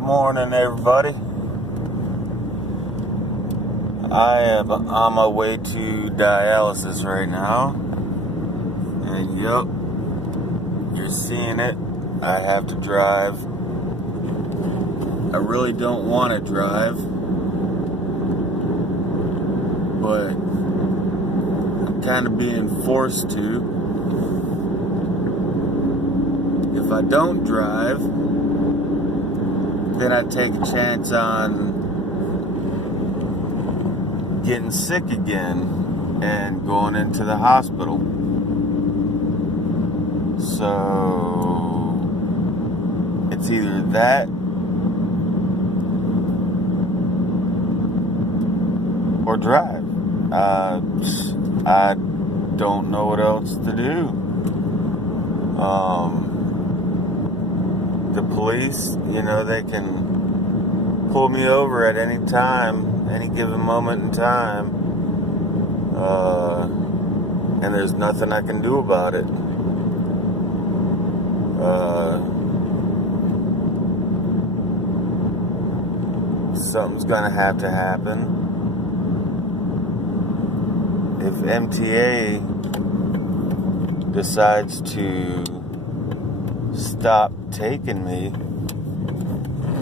Morning, everybody. I am on my way to dialysis right now. And yup, you're seeing it. I have to drive. I really don't want to drive, but I'm kind of being forced to. If I don't drive, then I take a chance on getting sick again and going into the hospital. So it's either that or drive. I don't know what else to do. The police, they can pull me over at any time, any given moment in time, and there's nothing I can do about it. Something's gonna have to happen. If MTA decides to stop taking me,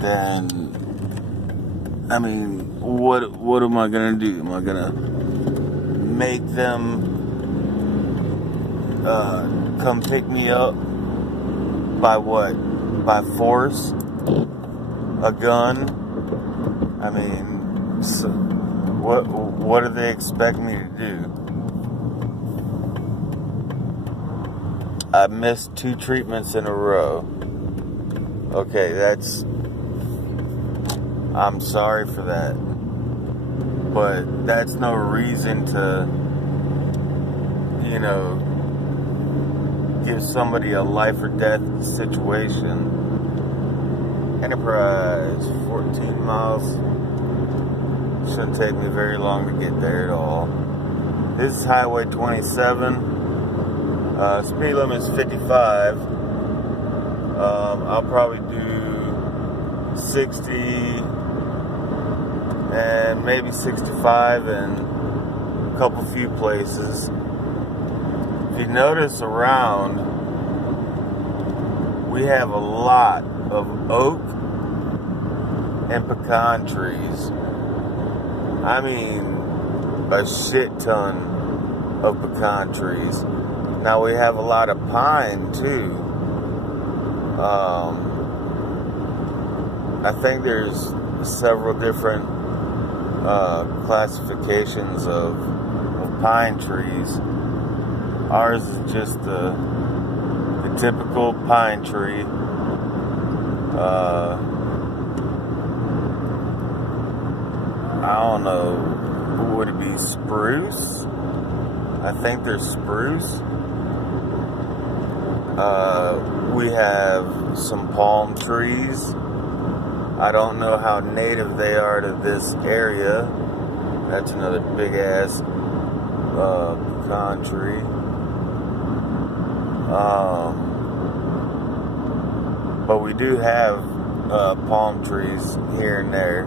then what am I gonna do? Am I gonna make them come pick me up by what? By force? A gun? So what do they expect me to do? I missed 2 treatments in a row. Okay, I'm sorry for that. But that's no reason to, give somebody a life or death situation. Enterprise, 14 miles. Shouldn't take me very long to get there at all. This is Highway 27. Speed limit is 55. I'll probably do 60 and maybe 65 in a couple few places. If you notice around, we have a lot of oak and pecan trees. A shit ton of pecan trees. Now we have a lot of pine too. I think there's several different classifications of pine trees. Ours is just the typical pine tree. I don't know, would it be spruce? I think they're spruce. We have some palm trees. I don't know how native they are to this area. That's another big ass pecan tree. But we do have palm trees here and there.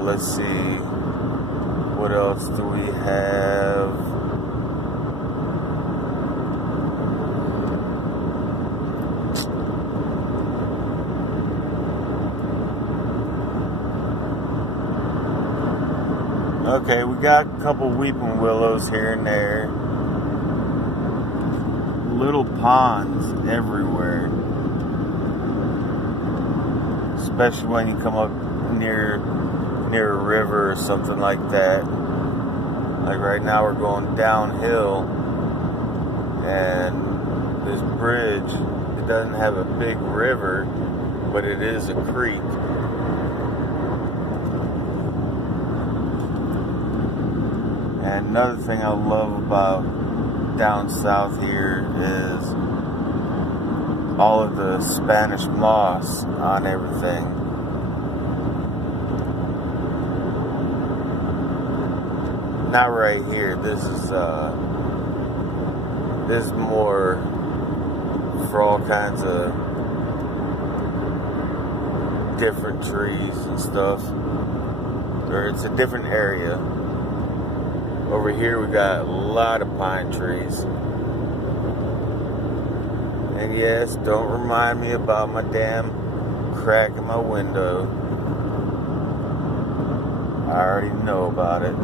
Let's see, what else do we have? Okay, we got a couple weeping willows here and there. Little ponds everywhere. Especially when you come up near a river or something like that. Like right now we're going downhill, and this bridge, it doesn't have a big river, but it is a creek. And another thing I love about down south here is all of the Spanish moss on everything. Not right here. This is more for all kinds of different trees and stuff. Or it's a different area. Over here we got a lot of pine trees. And yes, don't remind me about my damn crack in my window. I already know about it.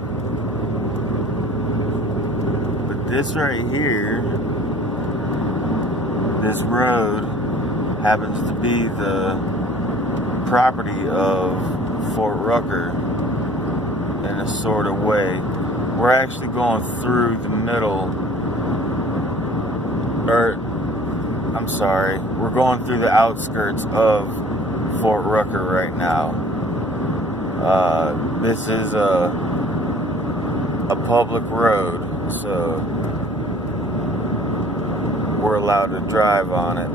But this right here, this road happens to be the property of Fort Rucker in a sort of way. We're actually going through the middle, we're going through the outskirts of Fort Rucker right now. This is a public road, so we're allowed to drive on it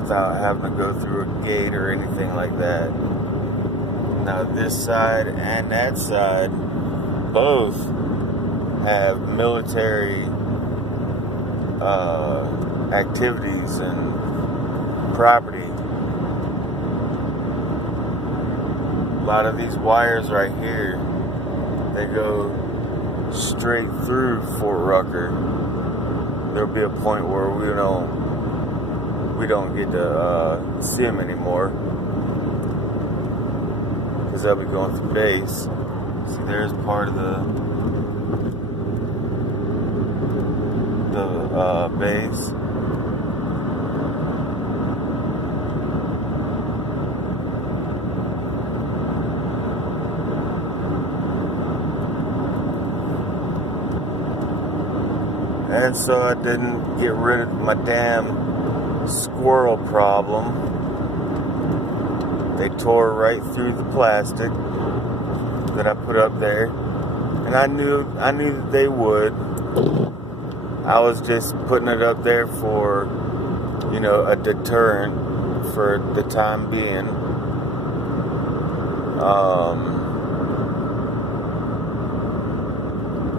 without having to go through a gate or anything like that. Now this side and that side both have military activities and property. A lot of these wires right here, they go straight through Fort Rucker. There'll be a point where we don't get to see them anymore, because they'll be going through base. See, there's part of the base. And so I didn't get rid of my damn squirrel problem. They tore right through the plastic that I put up there, and I knew that they would. I was just putting it up there for, a deterrent for the time being.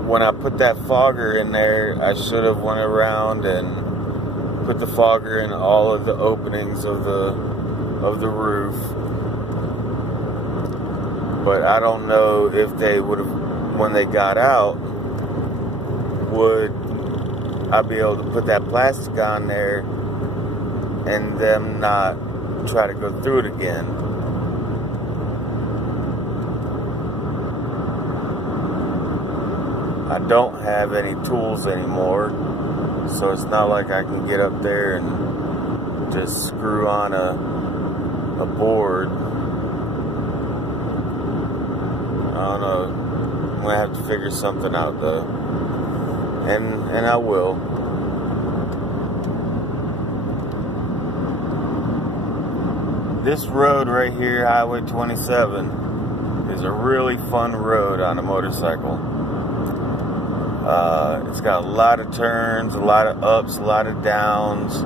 When I put that fogger in there, I should have went around and put the fogger in all of the openings of the roof. But I don't know if they would have, when they got out, would I be able to put that plastic on there and them not try to go through it again. I don't have any tools anymore, so it's not like I can get up there and just screw on a board. I don't know. I'm gonna have to figure something out though, and I will. This road right here, Highway 27, is a really fun road on a motorcycle. It's got a lot of turns, a lot of ups, a lot of downs.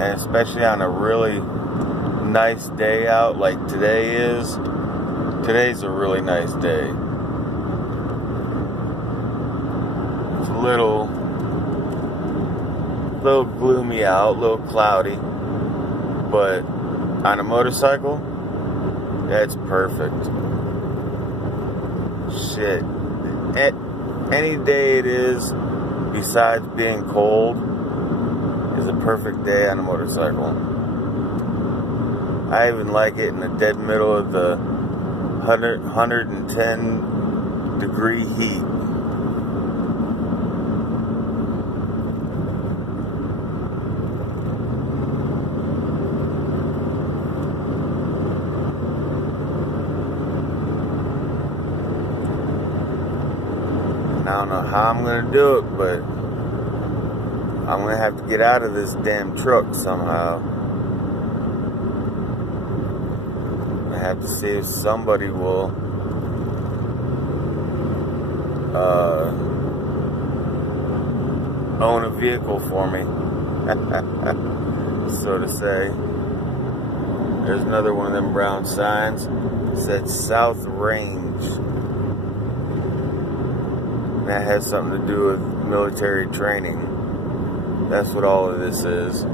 And especially on a really nice day out like today is. Today's a really nice day. It's a little gloomy out, a little cloudy. But on a motorcycle, that's perfect. Shit. Any day it is, besides being cold, is a perfect day on a motorcycle. I even like it in the dead middle of the 110 degree heat. I don't know how I'm going to do it, but I'm going to have to get out of this damn truck somehow. I have to see if somebody will own a vehicle for me, so to say. There's another one of them brown signs. It said South Range. That has something to do with military training. That's what all of this is.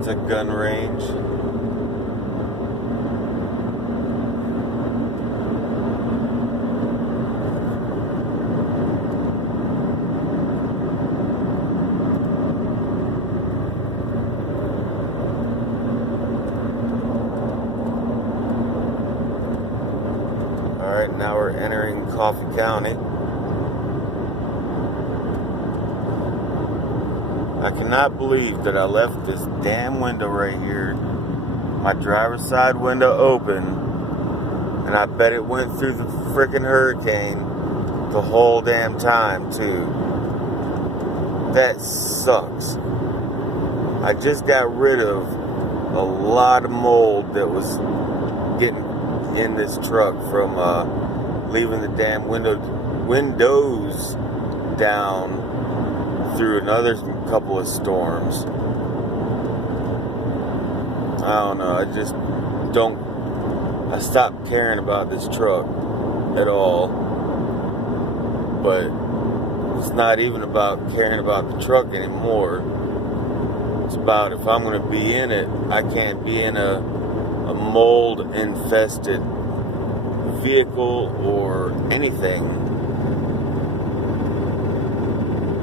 That's a gun range. Alright, now we're entering Coffee County. I cannot believe that I left this damn window right here, my driver's side window open, and I bet it went through the freaking hurricane the whole damn time too. That sucks. I just got rid of a lot of mold that was getting in this truck from leaving the damn windows down through another couple of storms. I don't know, I stopped caring about this truck at all. But it's not even about caring about the truck anymore. It's about if I'm going to be in it, I can't be in a mold infested vehicle or anything.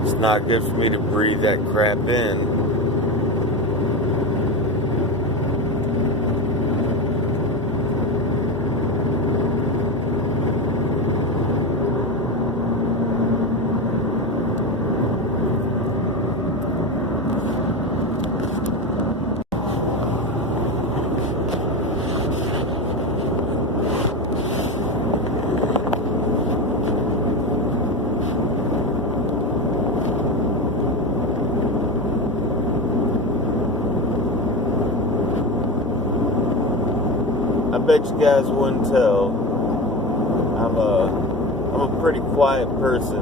It's not good for me to breathe that crap in. I bet you guys wouldn't tell. I'm a pretty quiet person.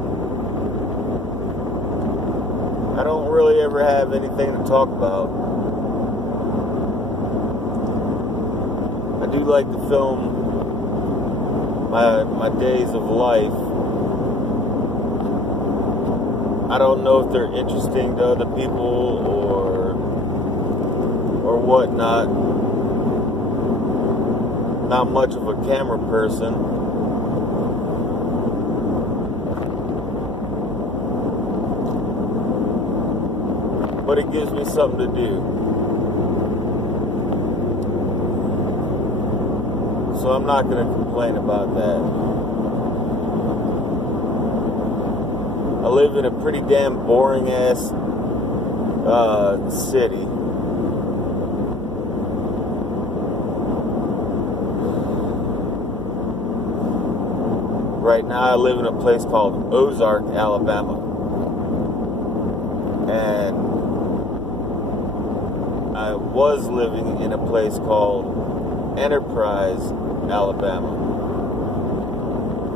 I don't really ever have anything to talk about. I do like to film my days of life. I don't know if they're interesting to other people or whatnot. Not much of a camera person. But it gives me something to do. So I'm not going to complain about that. I live in a pretty damn boring ass city. Right now I live in a place called Ozark, Alabama. And I was living in a place called Enterprise, Alabama,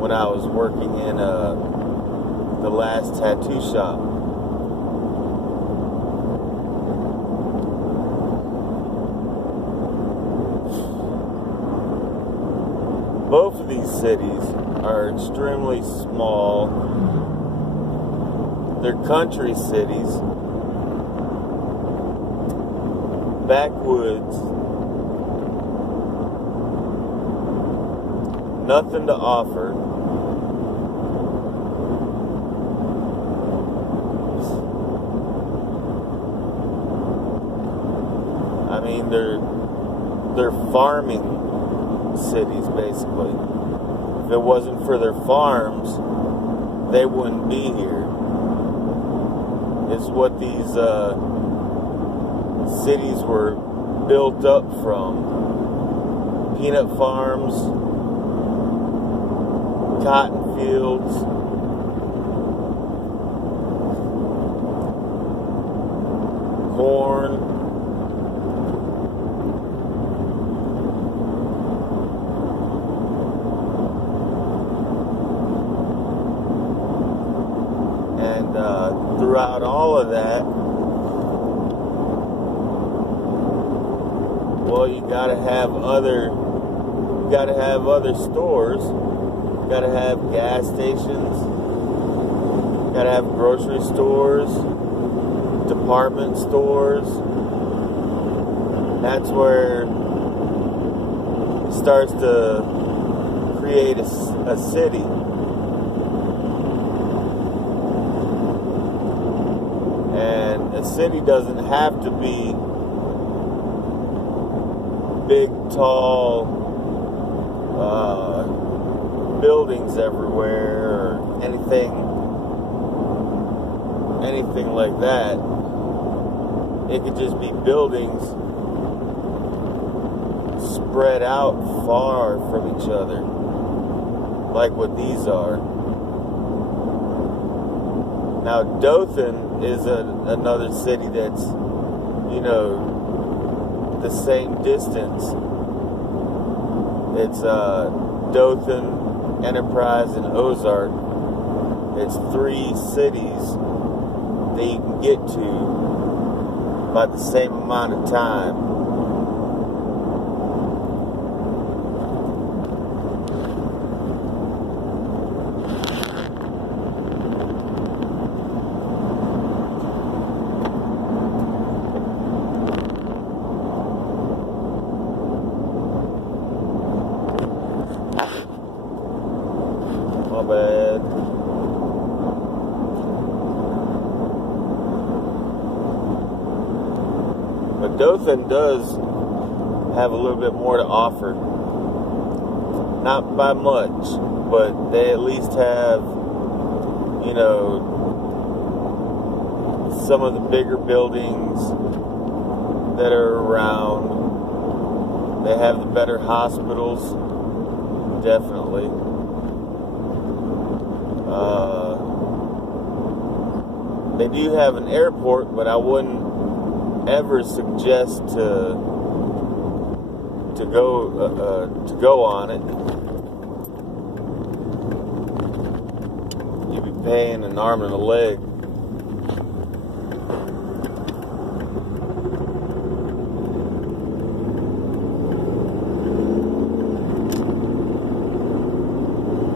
when I was working in the last tattoo shop. Both of these cities are extremely small. They're country cities, backwoods, nothing to offer. I mean, they're farming cities, basically. If it wasn't for their farms, they wouldn't be here. It's what these cities were built up from. Peanut farms, cotton fields, corn. Throughout all of that, well, you gotta have other stores. You gotta have gas stations. You gotta have grocery stores, department stores, That's where it starts to create a city. And a city doesn't have to be big, tall buildings everywhere or anything like that. It could just be buildings spread out far from each other, like what these are. Now, Dothan is another city that's, the same distance. It's Dothan, Enterprise, and Ozark. It's 3 cities that you can get to by the same amount of time. My bad. But Dothan does have a little bit more to offer. Not by much, but they at least have, some of the bigger buildings that are around. They have the better hospitals, definitely. They do have an airport, but I wouldn't ever suggest to go on it. You'd be paying an arm and a leg.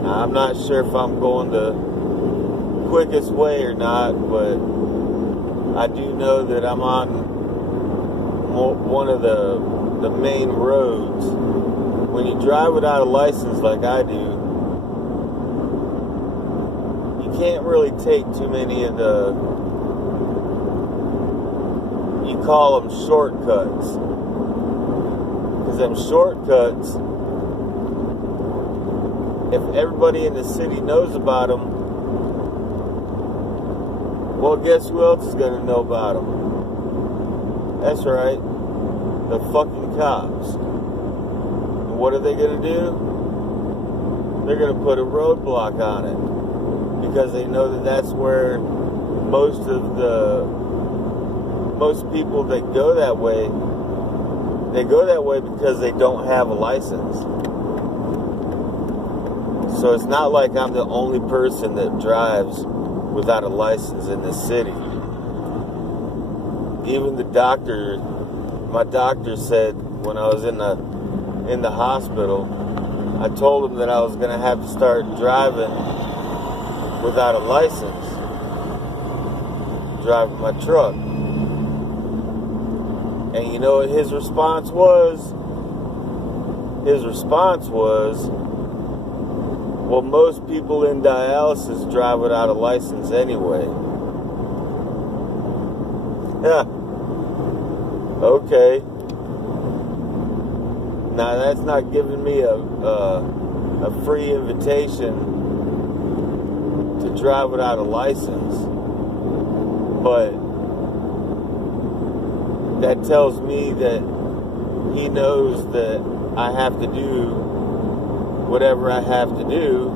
Now, I'm not sure if I'm going the quickest way or not, but I do know that I'm on one of the main roads. When you drive without a license like I do, you can't really take too many of you call them shortcuts, because them shortcuts, if everybody in the city knows about them, well, guess who else is going to know about them? That's right, the fucking cops. And what are they going to do? They're going to put a roadblock on it, because they know that that's where most people that go that way, they go that way because they don't have a license. So it's not like I'm the only person that drives without a license in this city. Even my doctor said when I was in the hospital, I told him that I was going to have to start driving without a license, driving my truck. And you know what his response was? His response was, well, most people in dialysis drive without a license anyway. Yeah. Okay. Now that's not giving me a free invitation to drive without a license, but that tells me that he knows that I have to do whatever I have to do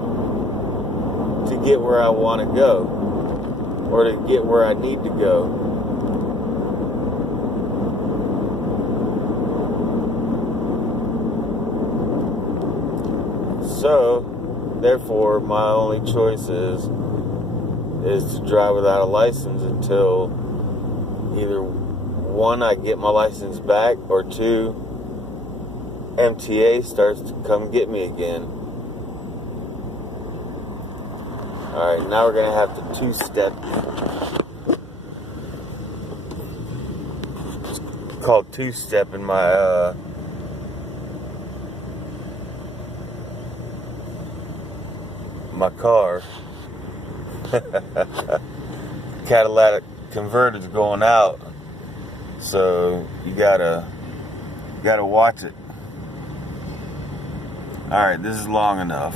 to get where I want to go, or to get where I need to go. So, therefore, my only choice is to drive without a license until either 1, I get my license back, or 2, MTA starts to come get me again. Alright, now we're going to have to 2-step. called two-step in my my car. Catalytic converter's going out, so you gotta watch it. All right, this is long enough.